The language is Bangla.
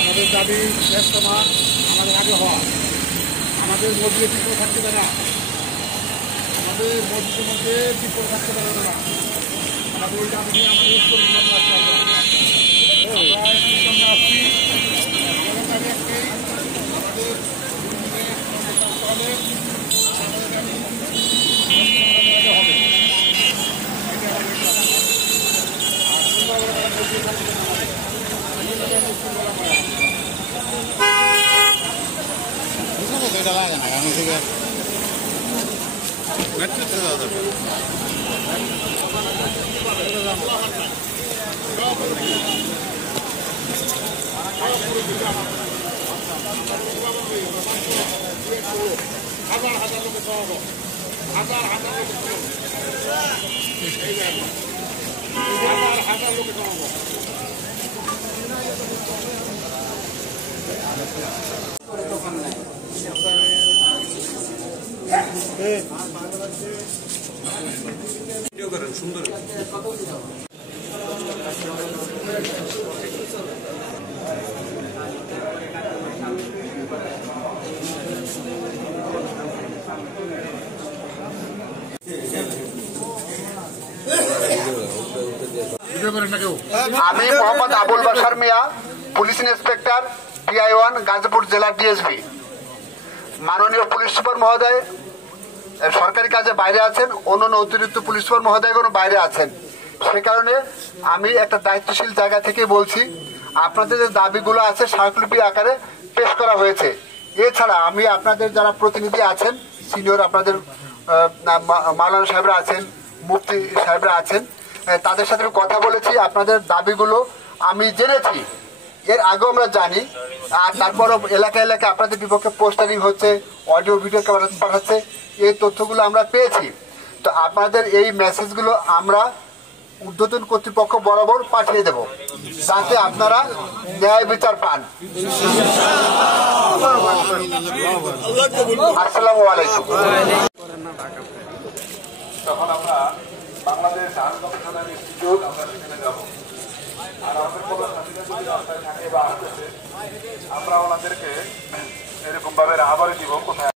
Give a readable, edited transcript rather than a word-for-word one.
আমাদের দাবি ব্যস্তমান আমাদের আগে হওয়া আমাদের মসজিদে পিপল থাকতে পারে না আমাদের মসজিদের মধ্যে পিপল থাকতে পারে না আমাদের ওই দাবি নিয়ে আমাদের এটা লাগে না আমি থেকে হাজার হাজার লোকের সমাগম হাজার হাজার লোকের সমাগম সুন্দর আমি মোহাম্মদ আবুল বাশার মিয়া, পুলিশ ইন্সপেক্টর PI1 গাজীপুর জেলা DSP। মাননীয় পুলিশ সুপার মহোদয় সরকারি কাজে বাইরে আছেন, অন্যান্য অতিরিক্ত পুলিশ সুপার মহোদয়গণ বাইরে আছেন। সে কারণে আমি একটা দায়িত্বশীল জায়গা থেকে বলছি, আপনাদের যে দাবিগুলো আছে স্মারকলিপি আকারে পেশ করা হয়েছে। এছাড়া আমি আপনাদের যারা প্রতিনিধি আছেন, সিনিয়র আপনাদের মাওলানা সাহেবরা আছেন, মুফতি সাহেবরা আছেন, তাদের সাথে কথা বলেছি। আপনাদের দাবিগুলো আমি জেনেছি, এর আগেও আমরা জানি। আর তারপরও এলাকা এলাকায় আপনাদের বিপক্ষে পোস্টারিং হচ্ছে, অডিও ভিডিও পাঠাচ্ছে, এই তথ্যগুলো আমরা পেয়েছি। তো আপনাদের এই মেসেজগুলো আমরা ঊর্ধ্বতন কর্তৃপক্ষ বরাবর পাঠিয়ে দেব, যাতে আপনারা ন্যায় বিচার পান। আসসালামু আলাইকুম। তখন আমরা বাংলাদেশ আইন গবেষণা ইনস্টিটিউট আমরা সেখানে যাব। আর আমাদের কোনো ছাত্রীরা যদি রাস্তায় থাকে বা আসতেছে, আমরা ওনাদেরকে এরকম ভাবে আহ্বান দিব কোথায়